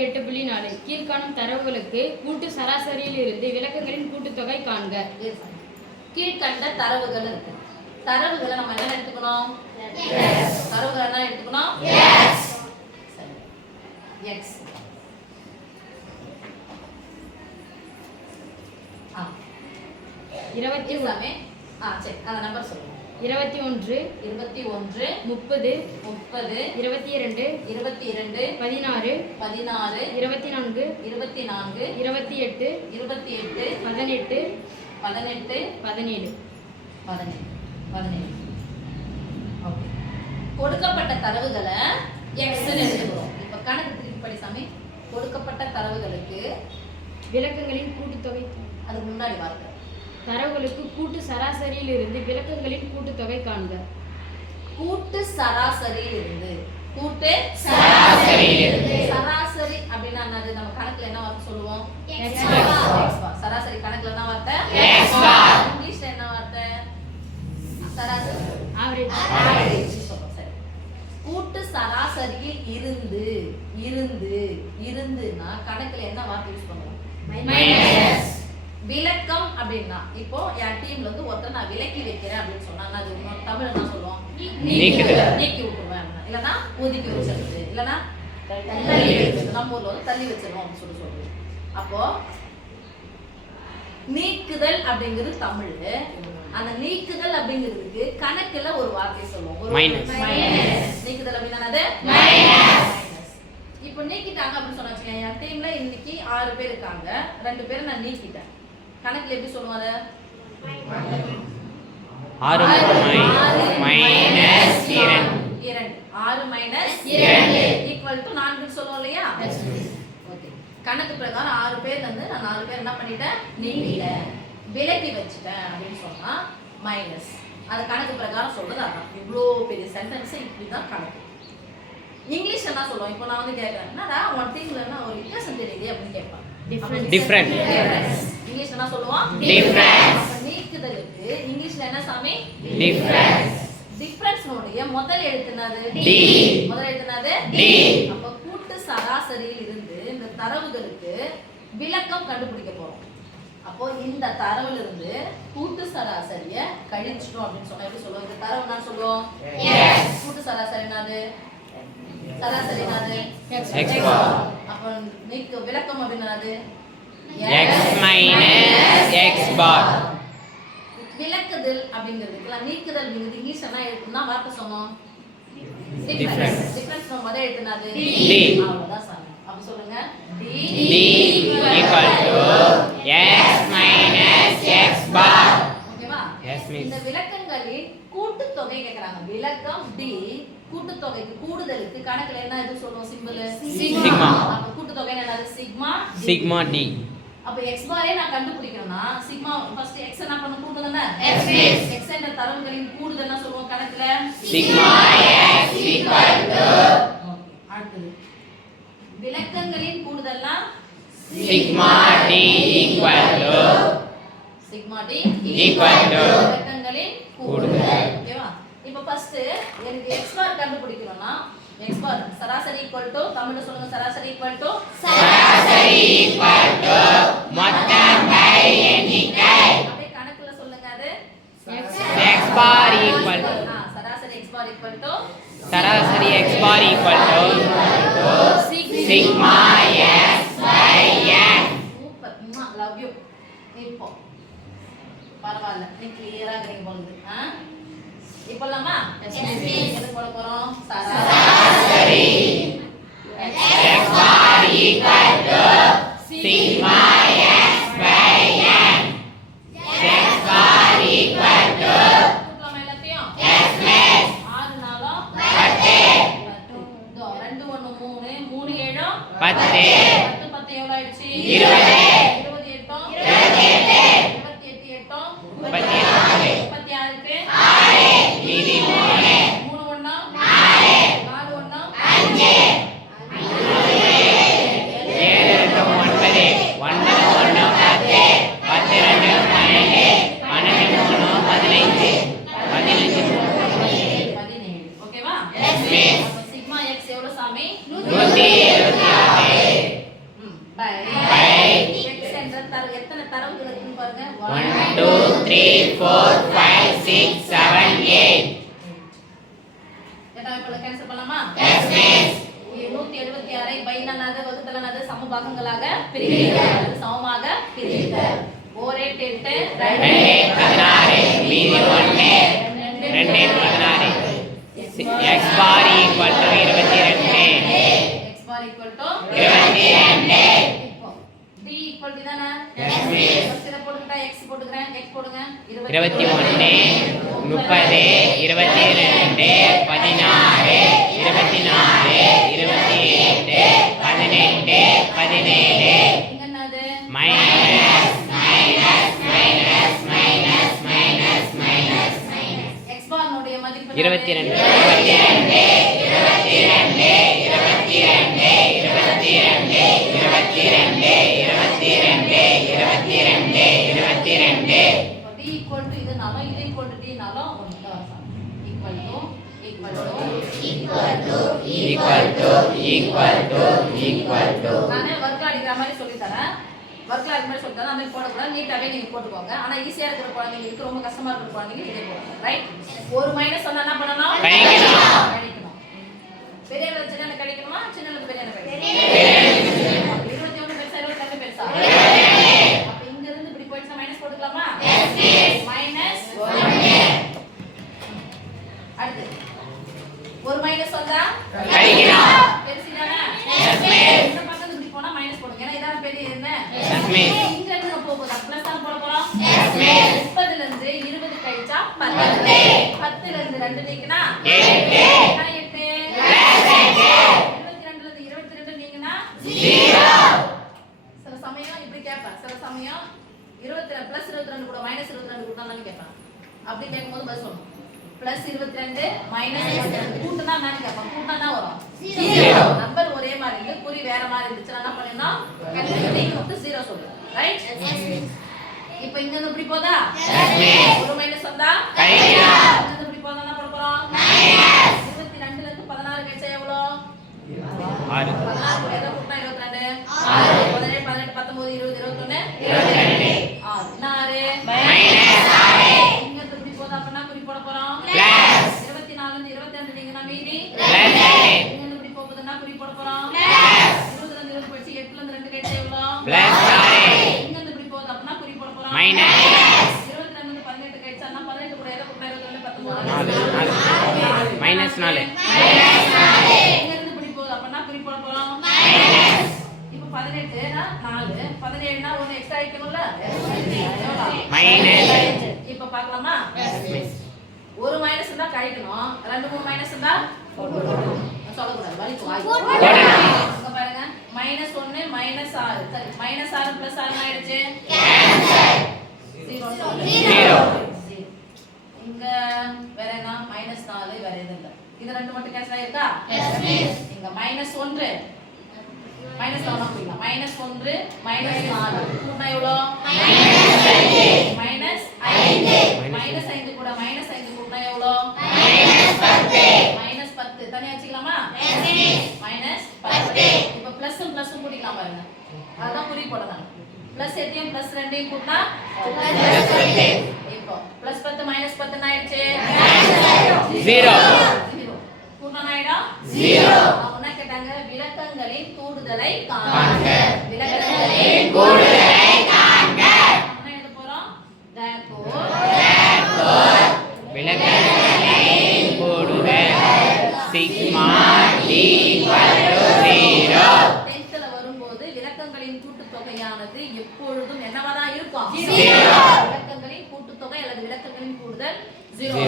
எடுத்துக்காட்டு 8.4 கீழ்காணும் தரவுகளுக்கு கூட்டு சராசரியில் இருந்து விளக்கங்களின் கூட்டுத்தொகை காண்க. கீழ்கண்ட தரவுகள் இருக்கு. தரவுகளை நம்ம என்ன எடுத்துக்கணும்? தரவுகள் என்ன எடுத்துக்கணும்? எக்ஸ். சரி, அந்த நம்பர் சொல்லுங்க. 21 21 30 30 22 22 16 16 24 24 28 28 18 18 17 17. ஓகே. கொடுக்கப்பட்ட தரவுகளை x ன்னு எழுதுறோம். இப்ப கணக்கு திருப்பி படி சாமி. கொடுக்கப்பட்ட தரவுகளுக்கு விளக்கங்களின் கூட்டுத்தொகை. அதுக்கு முன்னாடி வார்த்தை. தரவுகளுக்கு கூட்டு சராசரியில் இருந்து விளக்கங்களின் கூட்டுத்தொகை காண்க. கூட்டு சராசரியில் இருந்து. கூட்டு சராசரியில் இருந்து. சராசரி அப்படினா என்னது? நம்ம கணக்குல என்ன வார்த்தை சொல்லுவோம்? x பார். சராசரி கணக்குல என்ன வார்த்தை? x பார். இங்கிலீஷ்ல என்ன வார்த்தை? சராசரி ஆவரேஜ் சொல்றோம். சரி. கூட்டு சராசரியில் இருந்து இருந்துனா கணக்குல என்ன வார்த்தை யூஸ் பண்ணுவோம்? மைனஸ். விளக்கம் அப்படின்னா இப்போ என் டீம்ல இருந்து ஒருத்தர் நான் விலக்கி வைக்கிறேன் அப்படின்னு சொன்னா அது தமிழ்ல என்ன சொல்லுவோம்? நீக்கி விட்டுருவேன். இல்லைன்னா ஒதுக்கி வச்சிருது, இல்லைன்னா தள்ளி வச்சிருது. நம்ம ஊர்ல வந்து தள்ளி வச்சிருவோம் அப்படின்னு சொல்லுது. அப்போ நீக்குதல் அப்படிங்கிறது தமிழ். அந்த நீக்குதல் அப்படிங்கிறதுக்கு கணக்குல ஒரு வார்த்தை சொல்லுவோம். நீக்குதல் அப்படின்னா இப்போ நீக்கிட்டாங்க அப்படின்னு சொன்னா என் டீம்ல இன்னைக்கு 6 பேர் இருக்காங்க, 2 பேரை நான் நீக்கிட்டேன். கணக்குல எப்படி சொல்லுவாங்க? 6 மைனஸ் 2 6 மைனஸ் 2 ஈக்குவல் டு 4 சொல்லுவோம் இல்லையா? ஓகே. கணக்கு பிரகாரம் 6 பேர் வந்து நான் 4 பேர் என்ன பண்ணிட்டேன்? நீக்கிட்டேன், விலக்கி வச்சிட்டேன் அப்படின்னு சொன்னா மைனஸ். அது கணக்கு பிரகாரம் சொல்றது அதான். இவ்வளோ பெரிய சென்டென்ஸ் இப்படிதான் கணக்கு. இங்கிலீஷ் என்ன சொல்லுவோம்? இப்போ நான் வந்து கேட்கறேன், என்னடா உன் டீம்ல என்ன ஒரு வித்தியாசம் தெரியுது அப்படின்னு கேட்பான். டிஃபரண்ட். இங்கிலீஷ் என்ன சொல்லுவோம்? டிஃபரன்ஸ். அப்ப நீக்குதலுக்கு இங்கிலீஷ்ல என்ன சாமி? டிஃபரன்ஸ். டிஃபரன்ஸ் உடைய முதல் எழுத்து என்னது? டி. முதல் எழுத்து என்னது? டி. அப்ப கூட்டு சராசரியில் இருந்து இந்த தரவுகளுக்கு விளக்கம் கண்டுபிடிக்க போறோம். அப்போ இந்த தரவுல இருந்து கூட்டு சராசரிய கழிச்சிட்டோம் அப்படின்னு சொன்னா எப்படி சொல்லுவோம்? இந்த தரவு என்ன சொல்லுவோம்? கூட்டு சராசரி என்னது? சராசரி என்னது? x பார். அப்ப நீக்கு விளக்கம் அப்படினது x மைனஸ் x பார். விளக்குதல் அப்படிங்கிறதுக்கு நீக்குதல் அப்படிங்கிறது இங்கிலீஷ்ல என்ன எழுத்துனா வார்த்தை சொன்னோம்? டிஃபரன்ஸ். டிஃபரன்ஸ் நம்ம முதல்ல எழுத்துனது டி. அவ்வளவுதான் சாமி. அப்ப சொல்லுங்க d equal to x minus x bar. ஓகேவா? Yes miss. இந்த விளக்கங்களின் கூட்டுத்தொகை கேக்குறாங்க. விளக்கம் d, கூட்டுத்தொகைக்கு கூடுதலுக்கு கணக்குல என்ன எது சொல்லுவோம்? Symbol sigma. அப்ப கூட்டுத்தொகை என்னது? Sigma d. அப்ப x பாரே நான் கண்டுபிடிக்கணும்னா சிக்மா ஃபர்ஸ்ட் x என்ன பண்ண கூடுதல்னா x என்ற தரவுகளின் கூடுதல் என்ன சொல்லுவோம் கணக்குல? சிக்மா x equal to அடுத்து விளக்கங்களின் கூடுதல்னா sigma d equal to sigma d equal to விளக்கங்களின் கூடுதல். ஓகேவா? இப்போ ஃபர்ஸ்ட் எனக்கு x பார் கண்டுபிடிக்கணும்னா x பார் சராசரி equal to தமிழ்ல சொல்லுங்க. சராசரி equal to மொத்தம் பை எண்ணிக்கை. அப்படியே கணக்குல சொல்லுங்க. அது x bar equal to சராசரி x பார் equal to சராசரி x bar equal to sigma s by n. Super. Love you. இப்போ பரவாயில்ல, நீ கிளியரா இருக்கீங்க போகுது. இப்போலாமா எது போட போறோம்? சராசரி x bar equal to sigma s by n. x bar equal to கூட்டலாமா எல்லாத்தையும்? s miss 6 நாளும் 10. 2 1 3 3 7 10. 10 10 எவ்வளவு ஆயிடுச்சு? 20. 20 8 28. 28 8 34. 36க்கு 6. மீதி 3. 3 1 4. 4 1 5. 7 2 9. 9 1 10. 10 2 12. 12 3 15. 17. ஓகேவா? Yes, miss. அப்ப சிக்மா x எவ்வளவு சாமி? 176. by by x என்ற எத்தனை தரவுகள் இருக்குன்னு பாருங்க 1 2 3 4 5 6 7 8 எட்டாவது பல கேன்சல் பண்ணலாமா yes miss 176 ஐ பைனனாக வகுத்தலனாக சம பாகங்களாக பிரிக்கிறீர்கள் அது சமமாக பிரிக்கிறீர்கள் ஒரே 8 2 16 மீதி 1 2 16 x bar equal to 22 x bar equal to 22 இப்போ d equal to தானே yes miss ஃபர்ஸ்ட் இத போட்டுட்டா x போட்டுக்கறேன் x போடுங்க 21 30 22 16 24 28 18 17 இங்க என்னது minus minus minus minus minus minus x bar உடைய மதிப்பு 22 d equal to இதனாலும் இது equal to d னாலும் ஒண்ணுதான் equal to நானே வர்க்ல அடிக்கிற மாதிரி சொல்லி தரேன் வர்க்ல அடிக்கிற மாதிரி சொல்லி தரேன் அந்த போட கூட நீட்டாவே நீங்க போட்டுக்கோங்க ஆனா ஈஸியா இருக்கிற குழந்தைங்களுக்கு ரொம்ப கஷ்டமா இருக்கிற குழந்தைங்க இதே போடுங்க ரைட் ஒரு மைனஸ் சொன்னா என்ன பண்ணணும் கழிக்கணும் பெரிய சின்ன கழிக்கணுமா சின்னல பெரிய கழிக்கணும் 21 பெருசா 22 பெருசா அப்ப இங்க இருந்து இப்படி போயிடுச்சா மைனஸ் போட்டுக்கலாமா மைனஸ் 1 அடுத்து ஒரு மைனஸ் வந்தா கழிக்கணும் பெருசுதானே இந்த பக்கத்துல இப்படி போனா மைனஸ் போடுங்க ஏன்னா இதான பெரிய என்ன இங்க இருந்து போகுது பிளஸ் தான் போட போறோம் 30 ல இருந்து 20 கழிச்சா 10 10 ல இருந்து 2 நீக்கினா 8 8 22 ல இருந்து 22 நீக்கினா 0 சில சமயம் இப்படி கேட்பேன் சில சமயம் 20 பிளஸ் 22 கூட மைனஸ் 22 கூட்டலாம்னு கேட்பேன் அப்படி கேட்கும்போது பதில் சொல்லணும் பிளஸ் 22 மைனஸ் 22 கூட்டுனா நான் கேட்பேன் கூட்டினா தான் வரும் 0 நம்பர் ஒரே மாதிரி இருக்கு குறி வேற மாதிரி இருந்துச்சு என்ன பண்ணனும் கண்டினியூ வந்து 0 சொல்லுங்க ரைட் இப்போ இங்க இருந்து இப்படி போதா ஒரு மைனஸ் வந்தா கழிக்கணும் இங்க இருந்து இப்படி போதா என்ன பண்ண போறோம் மைனஸ் 22 ல இருந்து 16 கழிச்சா எவ்வளவு 6 16 கூட எதை கூட்டினா 22 6 17 18 19 20 21 22 6 மைனஸ் 6 இங்க இருந்து இப்படி போதா அப்பனா குறி போட போறோம் பிளஸ் 24 ல இருந்து 22 நீங்கனா மீதி பிளஸ் இங்க இருந்து இப்படி போகுதுன்னா குறி போட போறோம் பிளஸ் 20 ல இருந்து 20 போயிடுச்சு 8 ல இருந்து 2 கழிச்சா எவ்வளவு பிளஸ் 6 இங்க இருந்து இப்படி போகுது அப்பனா குறி போட போறோம் மைனஸ் 22 ல இருந்து 18 கழிச்சானா 18 கூட எதை கூட்டினா 22 19 minus 4 இங்க இருந்து இப்படி போகுது அப்பனா குறி போட போறோம் மைனஸ் இப்போ 18 னா 4 17 னா 1 எக்ஸ்ட்ரா ஆயிக்கணும்ல மைனஸ் இப்போ பார்க்கலாமா ஒரு மைனஸ் இருந்தா கழிக்கணும் ரெண்டு மூணு மைனஸ் இருந்தா போடணும் சொல்ல கூடாது வலிக்கு வாய் இங்க பாருங்க -1 -6 சரி -6 + 6 ஆயிடுச்சு கேன்சல் 0 இங்க வேற என்ன -4 வேற எதுவும் இல்ல இது ரெண்டு மட்டும் கேன்சல் ஆயிருக்கா இங்க -1 மைனஸ் 4 புரியலாம் -1 -4 கூட்டினா எவ்வளோ -5 கூட -5 கூட்டினா எவ்வளோ -10 தனியா வச்சுக்கலாமா -10 இப்போ பிளஸும் பிளஸும் கூட்டிக்கலாம் பாருங்க அதான் குறி போடலாம் பிளஸ் 8 பிளஸ் 2 கூட்டினா இப்போ பிளஸ் 10 -10 ஆயிடுச்சு 0 கூட்டினா ஆயிடும் 0 அவங்க கேட்டாங்க விலக்கங்களின் கூடுதலை காண்க விலக்கங்களின் கூடுதலை காண்க நம்ம எழுத போறோம் therefore விலக்கங்களின் கூடுதல் சிக்மா d = 0 10th ல வரும்போது விலக்கங்களின் கூட்டுத்தொகையானது எப்பொழுதும் என்னவா தான் இருக்கும் 0 விலக்கங்களின் கூட்டுத்தொகை அல்லது விலக்கங்களின் கூடுதல் 0